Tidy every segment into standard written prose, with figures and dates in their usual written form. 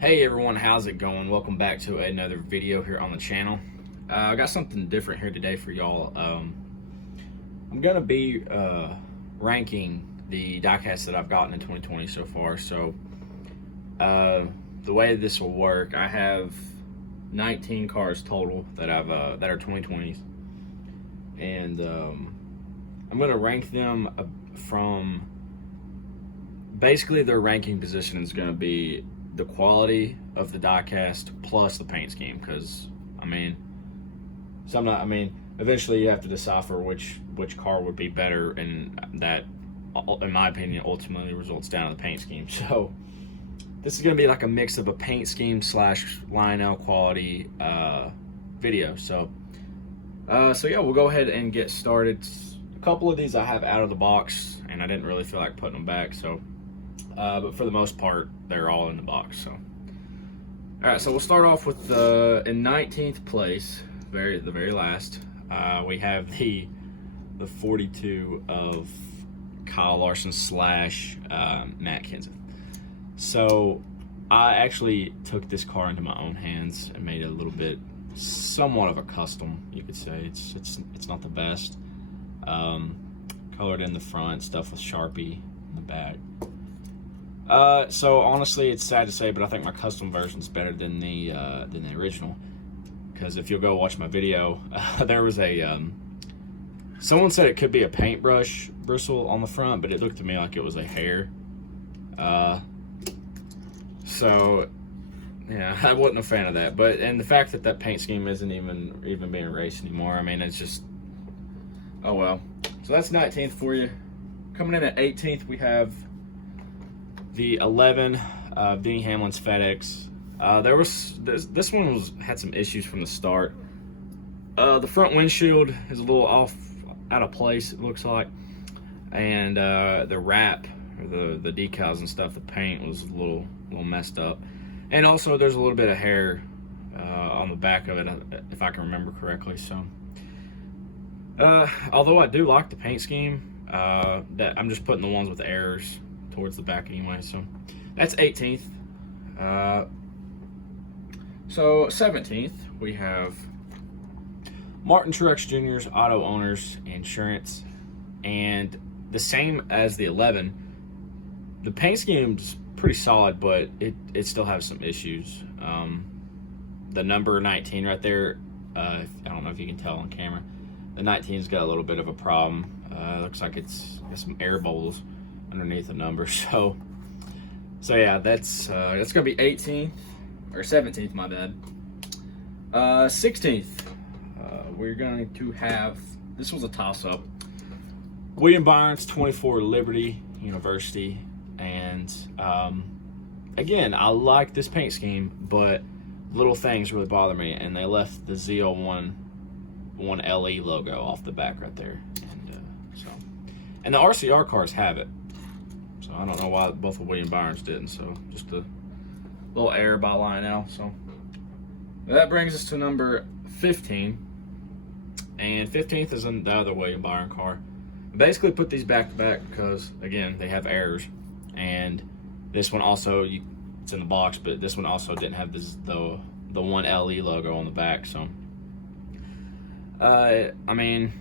Hey everyone, how's it going? Welcome back to another video here on the channel. I got something different here today for y'all. I'm gonna be ranking the diecasts that I've gotten in 2020 so far. So the way this will work, I have 19 cars total that that are 2020s, and I'm gonna rank them from basically their ranking position is gonna be the quality of the diecast plus the paint scheme, because eventually you have to decipher which car would be better, and that, in my opinion, ultimately results down to the paint scheme. So this is going to be like a mix of a paint scheme slash Lionel quality video. So yeah, we'll go ahead and get started. A couple of these I have out of the box, and I didn't really feel like putting them back, so but for the most part, they're all in the box. So, all right, so we'll start off with in 19th place, the very last. We have the 42 of Kyle Larson slash Matt Kenseth. So I actually took this car into my own hands and made it a little bit, somewhat of a custom, you could say. It's not the best. Colored in the front, stuff with Sharpie in the back. So honestly, it's sad to say, but I think my custom version is better than the original. Because if you'll go watch my video, there was someone said it could be a paintbrush bristle on the front, but it looked to me like it was a hair. So yeah, I wasn't a fan of that. And the fact that paint scheme isn't even being raced anymore, I mean, it's just, oh well. So that's 19th for you. Coming in at 18th, we have the 11 Denny Hamlin's FedEx. This one had some issues from the start. The front windshield is a little out of place, it looks like, and the wrap, or the decals and stuff, the paint was a little messed up, and also there's a little bit of hair on the back of it, if I can remember correctly. So although I do like the paint scheme, that I'm just putting the ones with errors towards the back anyway. So that's 18th. So 17th, we have Martin Truex Jr.'s Auto Owners Insurance, and the same as the 11. The paint scheme's pretty solid, but it still has some issues. The number 19 right there, I don't know if you can tell on camera, the 19's got a little bit of a problem. Looks like it's got some air bubbles underneath the number. So yeah, that's gonna be 18th or 17th, my bad. 16th, we're going to have, this was a toss-up, William Byron's 24 Liberty University. And again, I like this paint scheme, but little things really bother me, and they left the ZL1 LE logo off the back right there. And the RCR cars have it. So I don't know why both of William Byron's didn't. So just a little error by Lionel. So that brings us to number 15. And 15th is the other William Byron car. I basically put these back to back because, again, they have errors. And this one also, it's in the box, but this one also didn't have the one LE logo on the back. So I mean,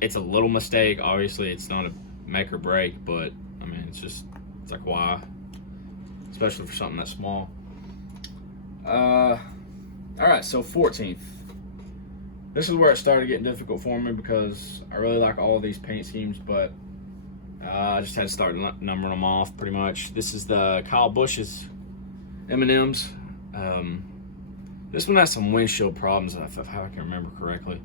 it's a little mistake. Obviously, it's not a make or break, but I mean, it's like, why? Especially for something that small. All right, so 14th. This is where it started getting difficult for me because I really like all of these paint schemes, but I just had to start numbering them off pretty much. This is the Kyle Busch's M&M's. This one has some windshield problems, if I can remember correctly.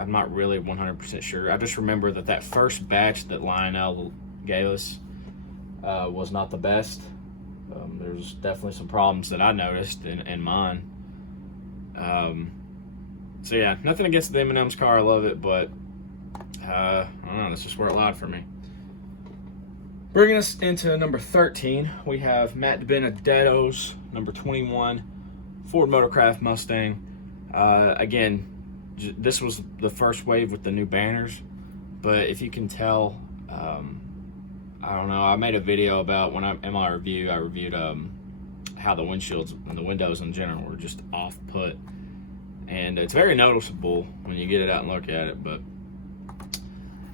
I'm not really 100% sure. I just remember that first batch that Lionel gave us was not the best. There's definitely some problems that I noticed in mine. So yeah, nothing against the M&M's car. I love it, but I don't know. That's just where it lied for me. Bringing us into number 13, we have Matt DiBenedetto's number 21 Ford Motorcraft Mustang. Again, this was the first wave with the new banners, but if you can tell, I don't know. I made a video about in my review. I reviewed how the windshields and the windows in general were just off put, and it's very noticeable when you get it out and look at it. But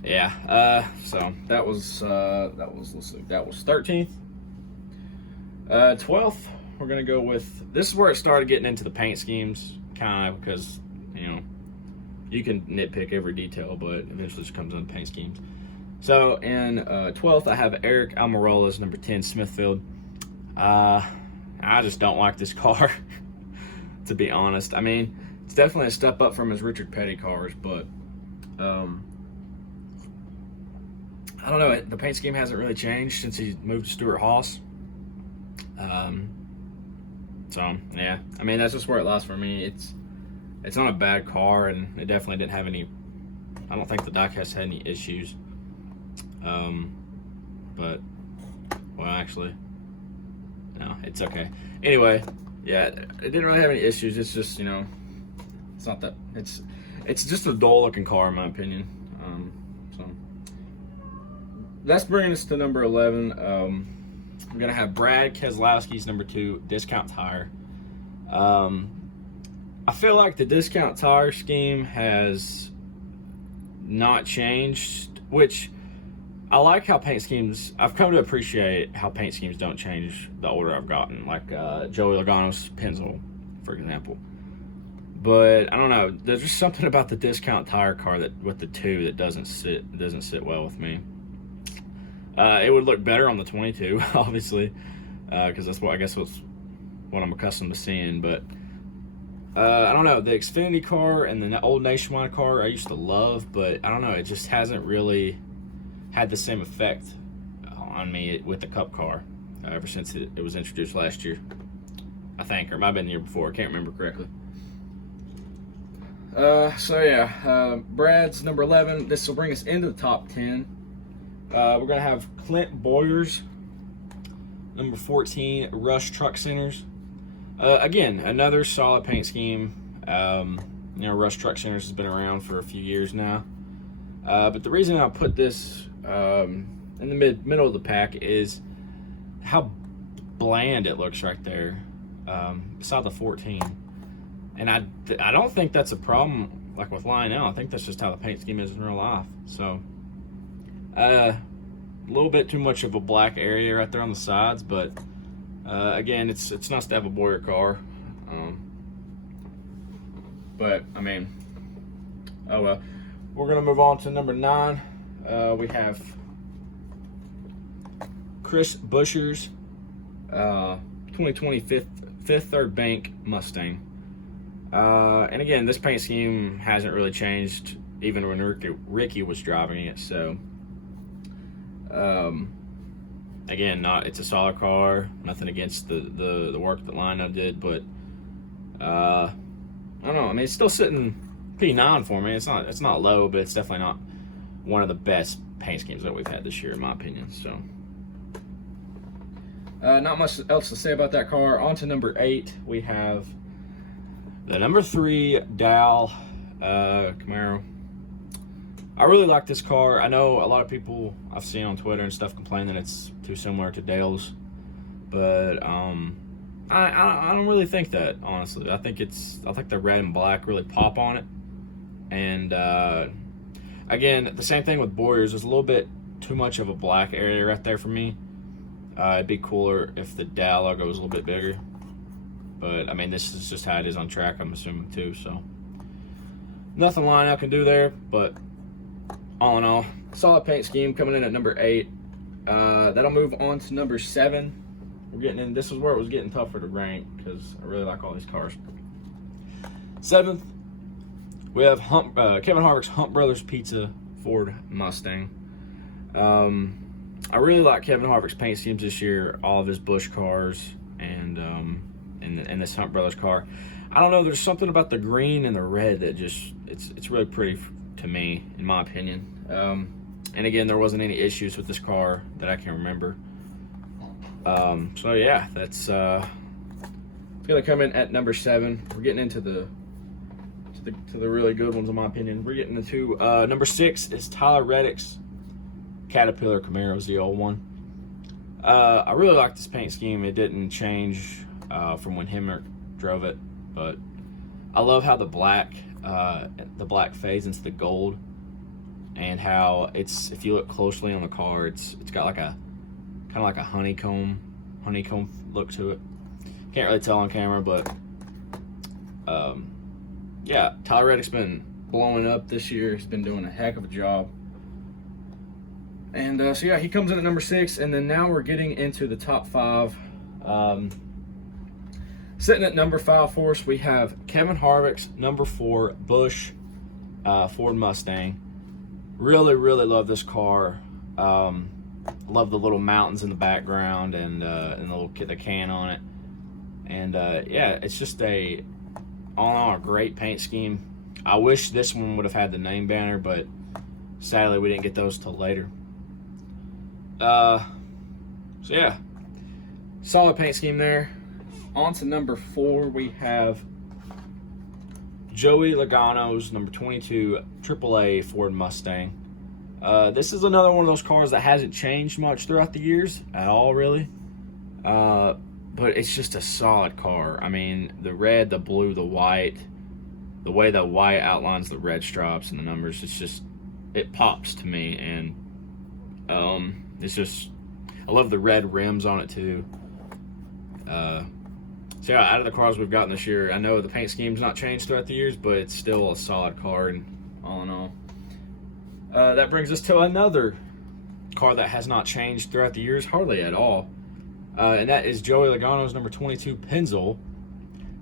yeah, so that was let's see, that was 13th. 12th, we're gonna go with, this is where it started getting into the paint schemes, kind of, because you can nitpick every detail, but eventually it comes into paint schemes. So in 12th, I have Eric Almirola's number 10 Smithfield. I just don't like this car, to be honest. I mean, it's definitely a step up from his Richard Petty cars, but I don't know. The paint scheme hasn't really changed since he moved to Stuart Haas. So yeah, I mean, that's just where it lies for me. It's not a bad car, and it definitely didn't have any. I don't think the Diecast had any issues. But well, actually, no, it's okay. Anyway, yeah, it didn't really have any issues. It's just, it's not that. It's just a dull looking car in my opinion. So that's bringing us to number 11. We're gonna have Brad Keselowski's number 2 Discount Tire. I feel like the Discount Tire scheme has not changed, which I like how paint schemes, I've come to appreciate how paint schemes don't change the older I've gotten, like Joey Logano's Pennzoil, for example. But I don't know, there's just something about the Discount Tire car that with the 2 that doesn't sit well with me. It would look better on the 22, obviously, because that's what I'm accustomed to seeing. But I don't know, the Xfinity car and the old Nationwide car I used to love, but I don't know, it just hasn't really had the same effect on me with the Cup car ever since it was introduced last year, I think, or it might have been the year before. I can't remember correctly. So yeah, Brad's number 11. This will bring us into the top 10. We're going to have Clint Boyer's number 14, Rush Truck Centers. Again, another solid paint scheme. Rush Truck Centers has been around for a few years now. But the reason I put this in the middle of the pack is how bland it looks right there beside the 14. And I don't think that's a problem like with Lionel. I think that's just how the paint scheme is in real life. So a little bit too much of a black area right there on the sides, but again, it's nice to have a Boyer car. But I mean, oh well. We're gonna move on to number 9. We have Chris Buescher's 2020 Fifth Third Bank Mustang. And again, this paint scheme hasn't really changed even when Ricky was driving it. So again, it's a solid car. Nothing against the work that Lionel did, but I don't know. I mean, it's still sitting P9 for me. It's not low, but it's definitely not one of the best paint schemes that we've had this year, in my opinion. So not much else to say about that car. On to number 8, we have the number 3 Dow Camaro. I really like this car. I know a lot of people I've seen on Twitter and stuff complain that it's too similar to Dale's, but I don't really think that, honestly. I think the red and black really pop on it. And again, the same thing with Boyer's. There's a little bit too much of a black area right there for me. It'd be cooler if the Dow logo was a little bit bigger. But I mean, this is just how it is on track, I'm assuming too. So nothing Lionel can do there. But all in all, solid paint scheme coming in at number 8. That'll move on to number 7. We're getting in. This is where it was getting tougher to rank because I really like all these cars. 7th, we have Kevin Harvick's Hunt Brothers Pizza Ford Mustang. I really like Kevin Harvick's paint schemes this year. All of his Busch cars and this Hunt Brothers car. I don't know. There's something about the green and the red that just it's really pretty to me, in my opinion. And again, there wasn't any issues with this car that I can remember. So yeah, that's it's gonna come in at number 7. We're getting into the really good ones, in my opinion. We're getting into number 6 is Tyler Reddick's Caterpillar Camaro's the old one. I really like this paint scheme. It didn't change from when Hemrick drove it, but I love how the black fades into the gold, and how it's, if you look closely on the car, it's got like a kind of like a honeycomb look to it. Can't really tell on camera, but yeah, Tyler Reddick's been blowing up this year. He's been doing a heck of a job. And so yeah, he comes in at number 6, and then now we're getting into the top 5. Sitting at number 5 for us, we have Kevin Harvick's number 4 Busch Ford Mustang. Really love this car. Love the little mountains in the background, and the can on it. And yeah, it's just all in all a great paint scheme. I wish this one would have had the name banner, but sadly we didn't get those till later. So yeah, solid paint scheme there. On to number 4, we have Joey Logano's number 22 AAA Ford Mustang. This is another one of those cars that hasn't changed much throughout the years at all, really. But it's just a solid car. I mean, the red, the blue, the white, the way the white outlines the red stripes and the numbers, it pops to me. And it's just, I love the red rims on it too. So yeah, out of the cars we've gotten this year, I know the paint scheme's not changed throughout the years, but it's still a solid car, and all in all. That brings us to another car that has not changed throughout the years, hardly at all. And that is Joey Logano's number 22 Pennzoil.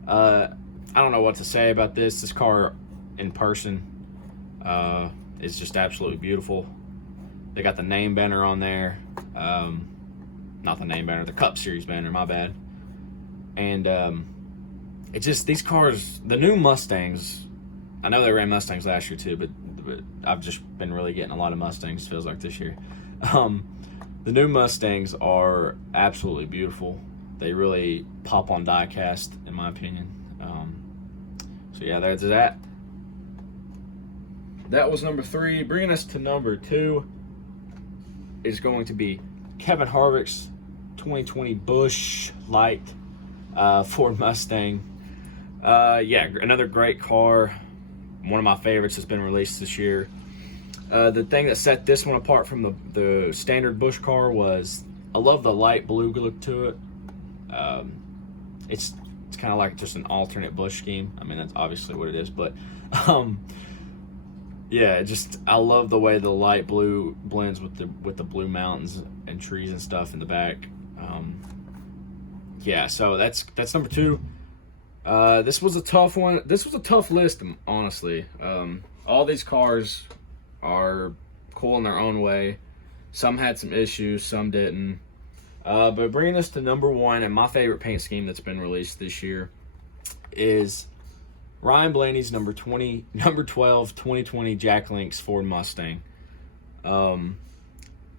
I don't know what to say about this. This car in person is just absolutely beautiful. They got the name banner on there. Not the name banner, the Cup Series banner, my bad. And it's just, these cars, the new Mustangs, I know they ran Mustangs last year too, but I've just been really getting a lot of Mustangs, feels like, this year. The new Mustangs are absolutely beautiful. They really pop on Diecast, in my opinion. So yeah, there's that. That was number 3. Bringing us to number 2 is going to be Kevin Harvick's 2020 Busch Light Ford Mustang. Yeah, another great car. One of my favorites has been released this year. The thing that set this one apart from the standard Busch car was, I love the light blue look to it. It's kind of like just an alternate Busch scheme. I mean, that's obviously what it is, but yeah, I love the way the light blue blends with the blue mountains and trees and stuff in the back. Yeah, so that's number 2. This was a tough one. This was a tough list, honestly. All these cars are cool in their own way. Some had some issues, some didn't. But bringing us to number 1, and my favorite paint scheme that's been released this year, is Ryan Blaney's number 12 2020 Jack Link's Ford Mustang. I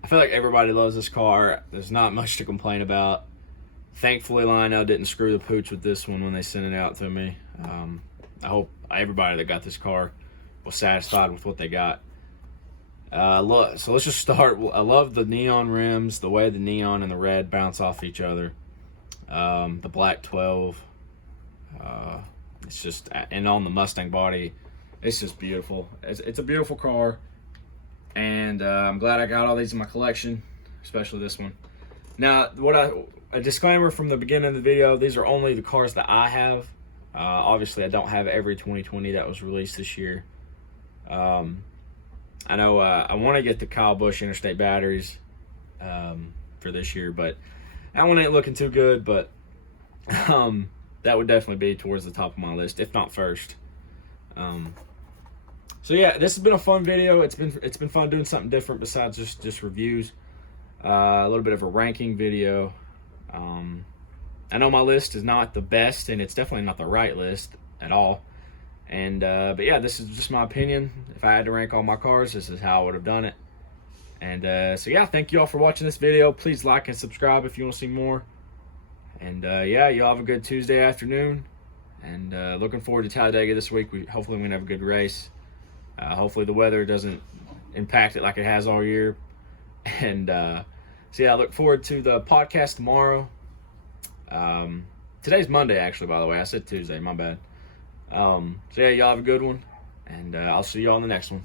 feel like everybody loves this car. There's not much to complain about. Thankfully, Lionel didn't screw the pooch with this one when they sent it out to me. I hope everybody that got this car was satisfied with what they got. So let's just start. I love the neon rims, the way the neon and the red bounce off each other. The black 12. It's just, and on the Mustang body, it's just beautiful. It's a beautiful car, and I'm glad I got all these in my collection, especially this one. Now, a disclaimer from the beginning of the video: these are only the cars that I have. Obviously, I don't have every 2020 that was released this year. I know I want to get the Kyle Busch Interstate batteries for this year, but that one ain't looking too good. But that would definitely be towards the top of my list, if not first. So yeah, this has been a fun video. It's been fun doing something different besides just reviews. A little bit of a ranking video. I know my list is not the best, and it's definitely not the right list at all. And but yeah, this is just my opinion. If I had to rank all my cars, this is how I would have done it. And so yeah, thank you all for watching this video. Please like and subscribe if you want to see more. And yeah, y'all have a good Tuesday afternoon. And looking forward to Talladega this week. Hopefully we're gonna have a good race. Hopefully the weather doesn't impact it like it has all year. And so yeah, I look forward to the podcast tomorrow. Today's Monday, actually, by the way. I said Tuesday, my bad. So yeah, y'all have a good one, and I'll see you all on the next one.